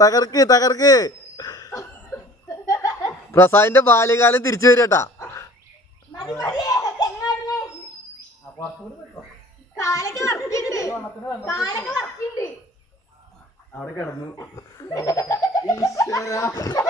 തകർക്ക് തകർക്ക്. പ്രസാദിന്റെ ബാല്യകാലം തിരിച്ചു വരട്ടാ അവിടെ കിടന്നു. ഈശ്വര.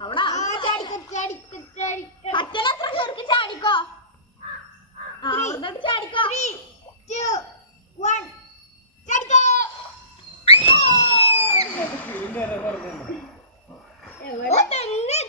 അവിടെ പറ്റണത്ര ചെറുക്ക് ചാടിക്കോ. ചാടിക്കോ. ചാടിക്കോ. തന്നെ.